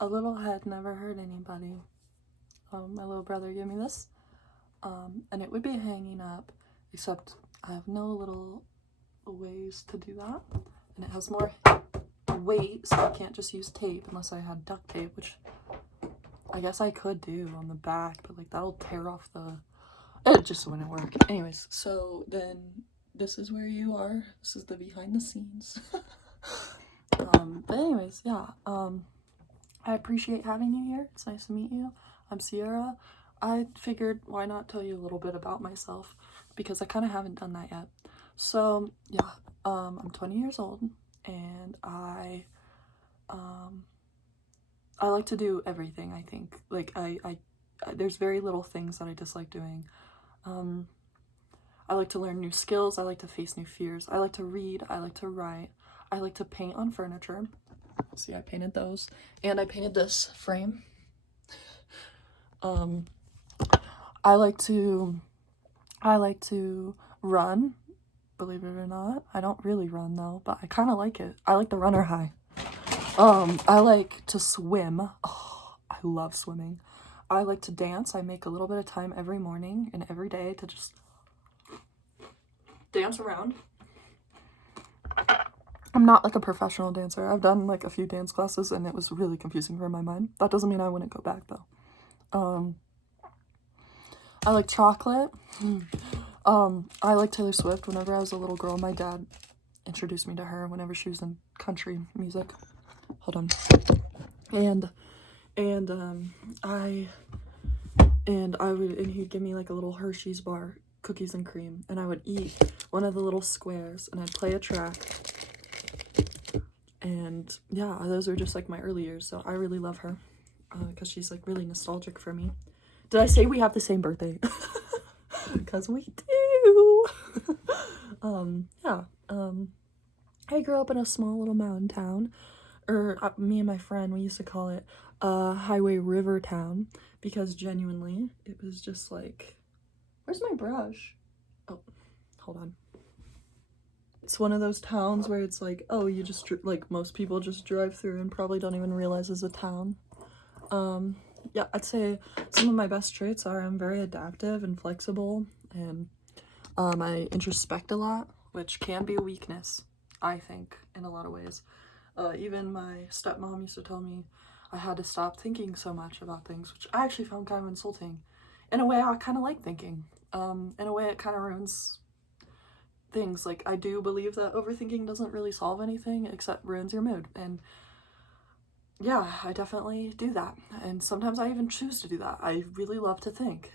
a little head never hurt anybody. My little brother gave me this, and it would be hanging up, except I have no little ways to do that, and it has more weight, so I can't just use tape unless I had duct tape, which I guess I could do on the back, but like that'll tear off it just wouldn't work. Anyways, so then this is where you are. This is the behind the scenes. But anyways, yeah, I appreciate having you here. It's nice to meet you. I'm Sierra. I figured why not tell you a little bit about myself, because I kind of haven't done that yet. So yeah, I'm 20 years old, and I like to do everything. I think like I there's very little things that I dislike doing. I like to learn new skills. I like to face new fears. I like to read. I like to write. I like to paint on furniture. See, I painted those, and I painted this frame. I like to run, believe it or not. I don't really run though, but I kind of like it. I like the runner high. I like to swim. Oh, I love swimming. I like to dance. I make a little bit of time every morning and every day to just dance around. I'm not like a professional dancer. I've done like a few dance classes and it was really confusing for my mind. That doesn't mean I wouldn't go back though. I like chocolate. I like Taylor Swift. Whenever I was a little girl, my dad introduced me to her whenever she was in country music. Hold on. And he'd give me like a little Hershey's bar, cookies and cream, and I would eat one of the little squares and I'd play a track. And yeah, those were just like my early years, so I really love her because she's like really nostalgic for me. Did I say we have the same birthday? Because we do. I grew up in a small little mountain town, or me and my friend, we used to call it Highway River Town, because genuinely it was just like, where's my brush? Oh, hold on. It's one of those towns where it's like, oh, you just like most people just drive through and probably don't even realize it's a town. Yeah, I'd say some of my best traits are I'm very adaptive and flexible, and I introspect a lot, which can be a weakness, I think, in a lot of ways. Even my stepmom used to tell me I had to stop thinking so much about things, which I actually found kind of insulting. In a way, I kind of like thinking. In a way, it kind of ruins things. Like, I do believe that overthinking doesn't really solve anything except ruins your mood, and yeah, I definitely do that, and sometimes I even choose to do that. I really love to think,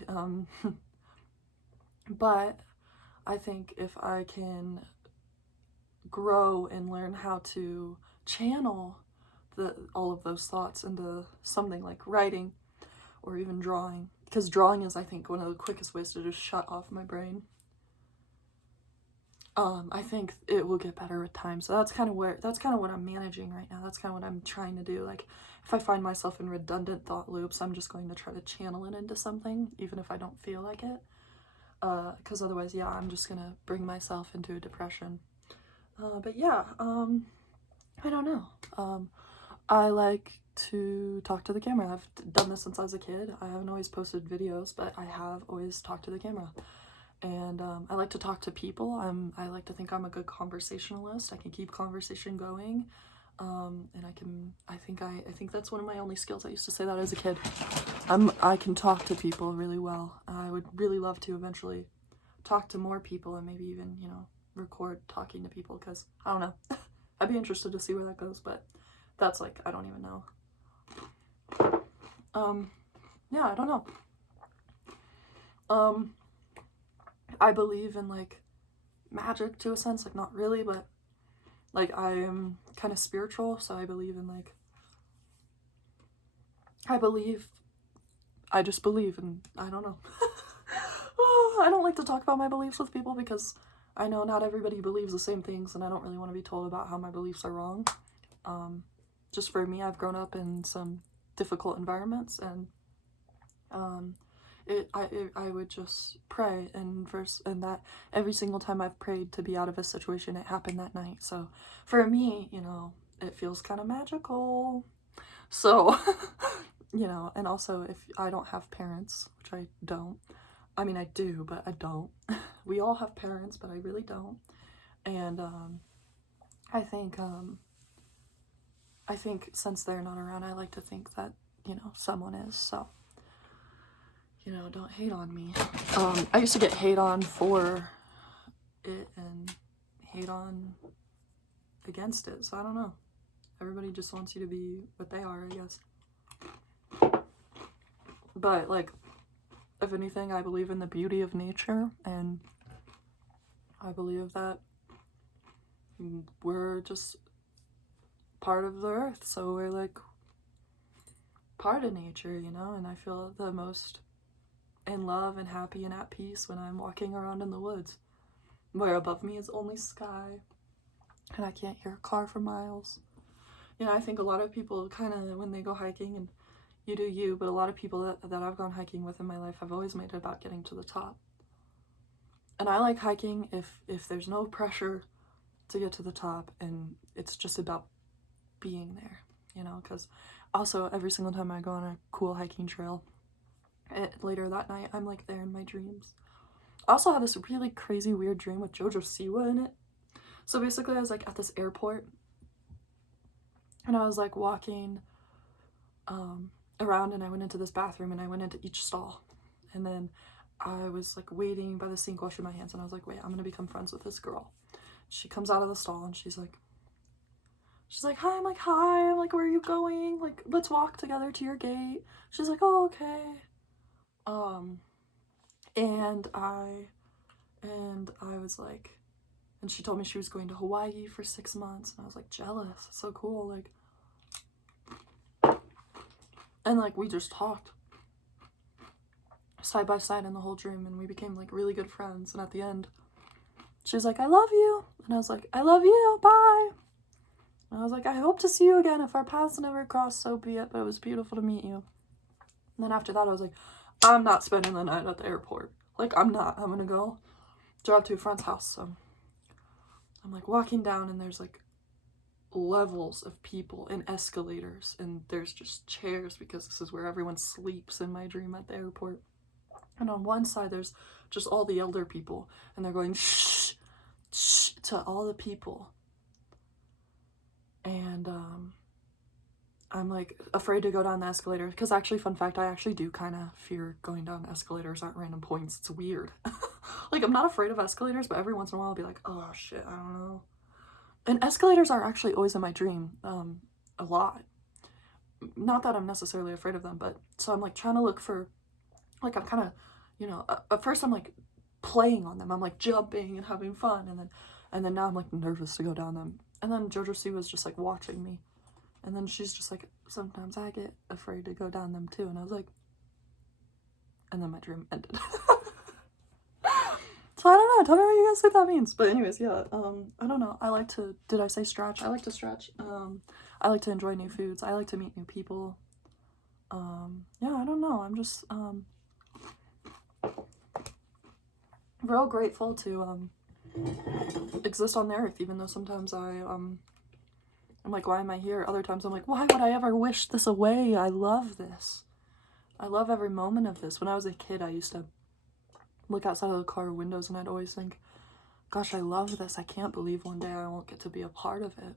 but I think if I can grow and learn how to channel all of those thoughts into something like writing or even drawing, because drawing is, I think, one of the quickest ways to just shut off my brain. I think it will get better with time. So that's kind of what I'm managing right now. That's kind of what I'm trying to do. Like, if I find myself in redundant thought loops, I'm just going to try to channel it into something, even if I don't feel like it. Because otherwise, yeah, I'm just gonna bring myself into a depression. But yeah, I don't know. I like to talk to the camera. I've done this since I was a kid. I haven't always posted videos, but I have always talked to the camera. And I like to talk to people. I like to think I'm a good conversationalist. I can keep conversation going, and I think that's one of my only skills. I used to say that as a kid. I can talk to people really well. I would really love to eventually talk to more people and maybe even, record talking to people, because I don't know. I'd be interested to see where that goes, but that's like, I don't even know. Yeah, I don't know. I believe in like magic to a sense, like not really, but like I am kind of spiritual, so I believe in like, I just believe, and I don't know. I don't like to talk about my beliefs with people because I know not everybody believes the same things, and I don't really want to be told about how my beliefs are wrong. Just for me, I've grown up in some difficult environments, and I would just pray, and that every single time I've prayed to be out of a situation, it happened that night. So for me, it feels kind of magical. So, you know, and also if I don't have parents, which I don't, I mean, I do, but I don't. We all have parents, but I really don't. And I think since they're not around, I like to think that, you know, someone is. So, you know, don't hate on me. I used to get hate on for it and hate on against it. So I don't know. Everybody just wants you to be what they are, I guess. But, like, if anything, I believe in the beauty of nature, and I believe that we're just part of the earth, so we're, like, part of nature, you know, and I feel the most in love and happy and at peace when I'm walking around in the woods, where above me is only sky, and I can't hear a car for miles. You know, I think a lot of people kind of, when they go hiking, and you do you, but a lot of people that I've gone hiking with in my life have always made it about getting to the top. And I like hiking if there's no pressure to get to the top, and it's just about being there, you know, because also every single time I go on a cool hiking trail, later that night, I'm, like, there in my dreams. I also had this really crazy weird dream with Jojo Siwa in it. So basically I was, like, at this airport, and I was, like, walking around, and I went into this bathroom, and I went into each stall, and then I was, like, waiting by the sink washing my hands, and I was like, wait, I'm gonna become friends with this girl. She comes out of the stall, and she's like, hi. I'm like, hi. I'm like, where are you going? Like, let's walk together to your gate. She's like, oh, okay. And I was like, and she told me she was going to Hawaii for 6 months, and I was like, jealous. It's so cool. Like, and, like, we just talked side by side in the whole dream, and we became, like, really good friends. And at the end, she was like, I love you. And I was like, I love you. Bye. And I was like, I hope to see you again. If our paths never cross, so be it. But it was beautiful to meet you. And then after that, I was like, I'm not spending the night at the airport. Like, I'm not. I'm gonna go drive to a friend's house. So I'm, like, walking down, and there's, like, levels of people and escalators, and there's just chairs, because this is where everyone sleeps in my dream at the airport. And on one side, there's just all the elder people, and they're going shh, shh to all the people. And I'm, like, afraid to go down the escalator, because actually, fun fact, I actually do kind of fear going down escalators at random points. It's weird. Like, I'm not afraid of escalators, but every once in a while I'll be like, oh shit, I don't know. And escalators are actually always in my dream, a lot. Not that I'm necessarily afraid of them, but so I'm, like, trying to look for, like, I'm kind of, you know, at first I'm, like, playing on them. I'm, like, jumping and having fun, and then now I'm, like, nervous to go down them. And then Jojo C was just, like, watching me, and then she's just like, sometimes I get afraid to go down them too. And I was like, and then my dream ended. So I don't know, tell me what you guys think that means. But anyways, yeah, I don't know. I like to, did I say stretch? I like to stretch. I like to enjoy new foods. I like to meet new people. Yeah, I don't know. I'm just, real grateful to, exist on the earth, even though sometimes I'm like, why am I here? Other times I'm like, why would I ever wish this away? I love this. I love every moment of this. When I was a kid, I used to look outside of the car windows, and I'd always think, gosh, I love this. I can't believe one day I won't get to be a part of it.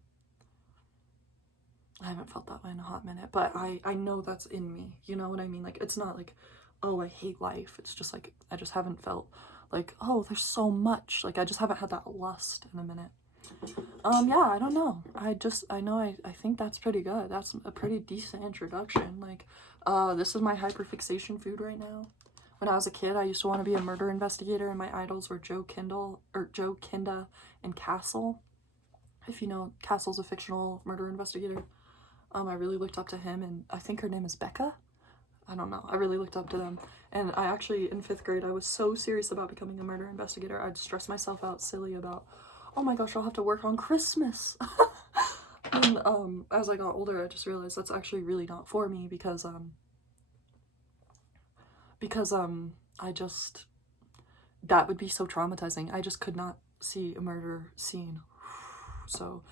I haven't felt that way in a hot minute, but I know that's in me. You know what I mean? Like, it's not like, oh, I hate life. It's just like, I just haven't felt like, oh, there's so much. Like, I just haven't had that lust in a minute. Yeah, I don't know. I think that's pretty good. That's a pretty decent introduction. Like, this is my hyperfixation food right now. When I was a kid, I used to want to be a murder investigator, and my idols were Joe Kinda, and Castle. If you know, Castle's a fictional murder investigator. I really looked up to him, and I think her name is Becca. I don't know. I really looked up to them. And I actually, in 5th grade, I was so serious about becoming a murder investigator. I'd stress myself out silly about, oh my gosh, I'll have to work on Christmas. And as I got older, I just realized that's actually really not for me, because I just, that would be so traumatizing. I just could not see a murder scene. So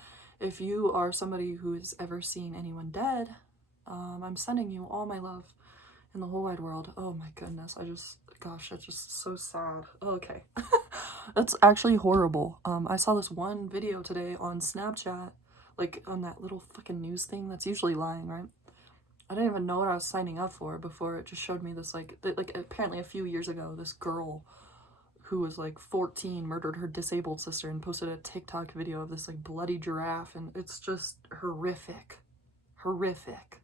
if you are somebody who's ever seen anyone dead, I'm sending you all my love in the whole wide world. Oh my goodness, gosh, that's just so sad. Okay. That's actually horrible. I saw this one video today on Snapchat, like on that little fucking news thing that's usually lying, right? I didn't even know what I was signing up for before it just showed me this, like apparently a few years ago, this girl who was like 14 murdered her disabled sister and posted a TikTok video of this like bloody giraffe, and it's just horrific. Horrific.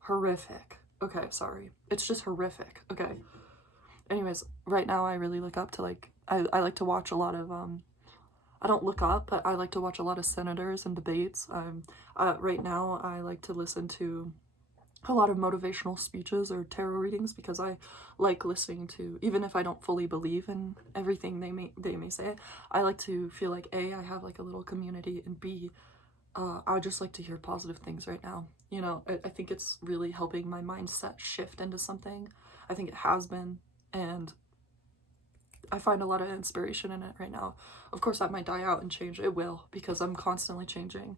Horrific. Okay, sorry. It's just horrific. Okay. Anyways, right now I really look up to like, I like to watch a lot of, I don't look up, but I like to watch a lot of senators and debates. Right now I like to listen to a lot of motivational speeches or tarot readings because I like listening to, even if I don't fully believe in everything they may say, I like to feel like A, I have like a little community, and B, I just like to hear positive things right now. You know, I think it's really helping my mindset shift into something. I think it has been, and I find a lot of inspiration in it right now. Of course, that might die out and change. It will, because I'm constantly changing.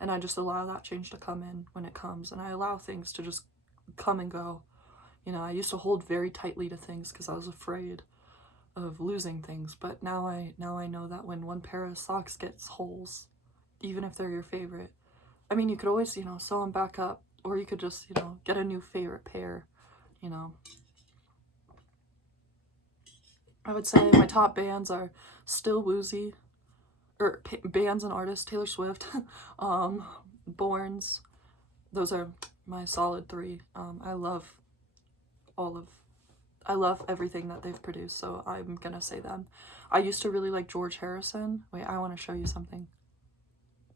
And I just allow that change to come in when it comes. And I allow things to just come and go. You know, I used to hold very tightly to things because I was afraid of losing things. But now I know that when one pair of socks gets holes, even if they're your favorite, I mean, you could always, you know, sew them back up. Or you could just, you know, get a new favorite pair, you know. I would say my top bands are Still Woozy, or bands and artists, Taylor Swift, Borns. Those are my solid three. I love everything that they've produced, so I'm gonna say them. I used to really like George Harrison. Wait, I want to show you something.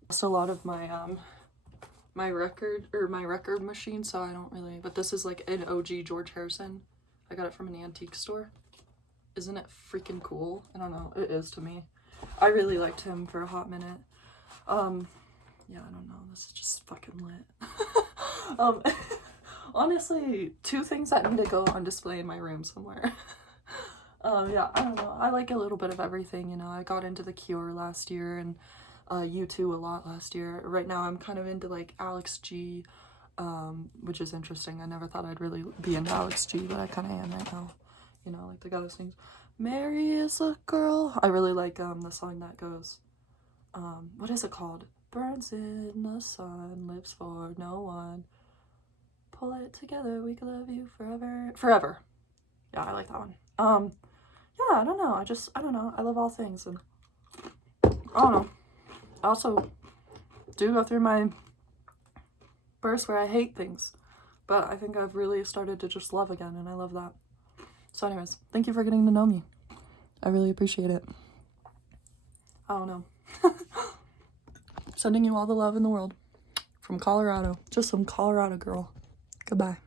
Just a lot of my my record machine, so I don't really, but this is like an OG George Harrison. I got it from an antique store. Isn't it freaking cool? I don't know, it is to me. I really liked him for a hot minute. Yeah, I don't know, this is just fucking lit. Honestly, two things that need to go on display in my room somewhere. Yeah, I don't know, I like a little bit of everything, you know. I got into The Cure last year, and U2 a lot last year. Right now I'm kind of into like Alex G, which is interesting. I never thought I'd really be into Alex G, but I kind of am right now. You know, like the guy who sings "Mary is a girl." I really like the song that goes, what is it called? Burns in the sun, lives for no one. Pull it together, we could love you forever. Forever. Yeah, I like that one. Yeah, I don't know. I don't know. I love all things, and I don't know. I also do go through my bursts where I hate things, but I think I've really started to just love again, and I love that. So anyways, thank you for getting to know me. I really appreciate it. I don't know. Sending you all the love in the world from Colorado. Just some Colorado girl. Goodbye.